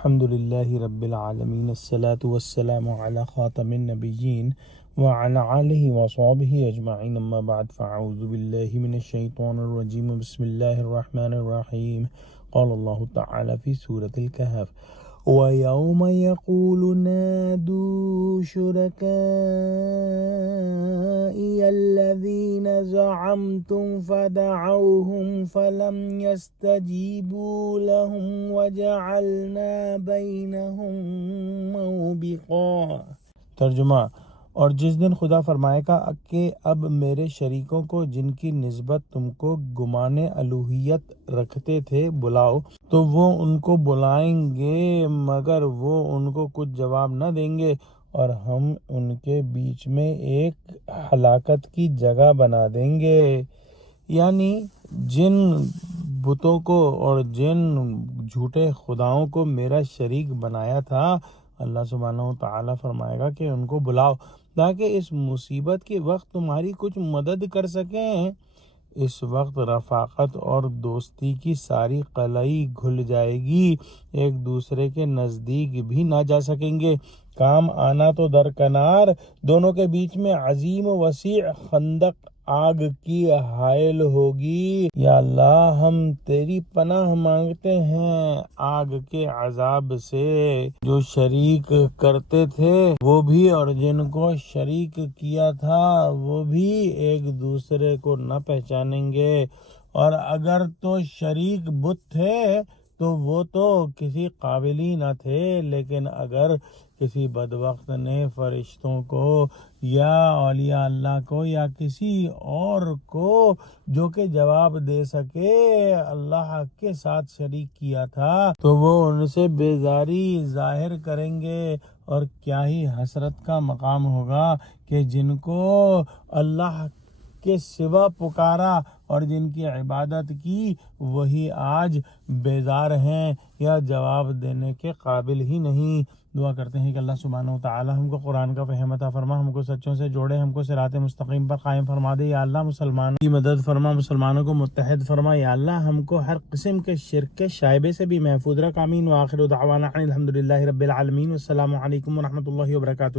الحمد للہ رب العالمین الصلاة والسلام علی خاتم النبیین وعلی آلہ وصحبہ اجمعین اما بعد فاعوذ باللہ من الشیطان الرجیم بسم اللہ الرحمن الرحیم قال اللہ تعالی فی سورة الکہف وَيَوْمَ يَقُولُ نَادُوا شُرَكَائِيَ الَّذِينَ زَعَمْتُمْ فَدَعَوْهُمْ فَلَمْ يَسْتَجِيبُوا لَهُمْ وَجَعَلْنَا بَيْنَهُمْ مَوْبِقًا۔ ترجمہ: اور جس دن خدا فرمائے گا کہ اب میرے شریکوں کو جن کی نسبت تم کو گمان الوہیت رکھتے تھے بلاؤ، تو وہ ان کو بلائیں گے مگر وہ ان کو کچھ جواب نہ دیں گے، اور ہم ان کے بیچ میں ایک ہلاکت کی جگہ بنا دیں گے۔ یعنی جن بتوں کو اور جن جھوٹے خداؤں کو میرا شریک بنایا تھا، اللہ سبحانہ و تعالیٰ فرمائے گا کہ ان کو بلاؤ تاکہ اس مصیبت کے وقت تمہاری کچھ مدد کر سکیں۔ اس وقت رفاقت اور دوستی کی ساری قلعی گھل جائے گی، ایک دوسرے کے نزدیک بھی نہ جا سکیں گے، کام آنا تو درکنار، دونوں کے بیچ میں عظیم و وسیع خندق آگ کی حائل ہوگی۔ یا اللہ، ہم تیری پناہ مانگتے ہیں آگ کے عذاب سے۔ جو شریک کرتے تھے وہ بھی اور جن کو شریک کیا تھا وہ بھی ایک دوسرے کو نہ پہچانیں گے، اور اگر تو شریک بت تھے تو وہ تو کسی قابل ہی نہ تھے، لیکن اگر کسی بدبخت نے فرشتوں کو یا اولیاء اللہ کو یا کسی اور کو جو کہ جواب دے سکے اللہ کے ساتھ شریک کیا تھا تو وہ ان سے بیزاری ظاہر کریں گے، اور کیا ہی حسرت کا مقام ہوگا کہ جن کو اللہ کے سوا پکارا اور جن کی عبادت کی وہی آج بیزار ہیں یا جواب دینے کے قابل ہی نہیں۔ دعا کرتے ہیں کہ اللہ سبحانہ و تعالی ہم کو قرآن کا فہم عطا فرما، ہم کو سچوں سے جوڑے، ہم کو صراط مستقیم پر قائم فرما دے۔ یا اللہ مسلمانوں کی مدد فرما، مسلمانوں کو متحد فرما۔ یا اللہ ہم کو ہر قسم کے شرک کے شائبے سے بھی محفوظ رکھ۔ آمین۔ وآخر دعوانا الحمد للہ رب العالمین۔ والسلام علیکم ورحمۃ اللہ وبرکاتہ۔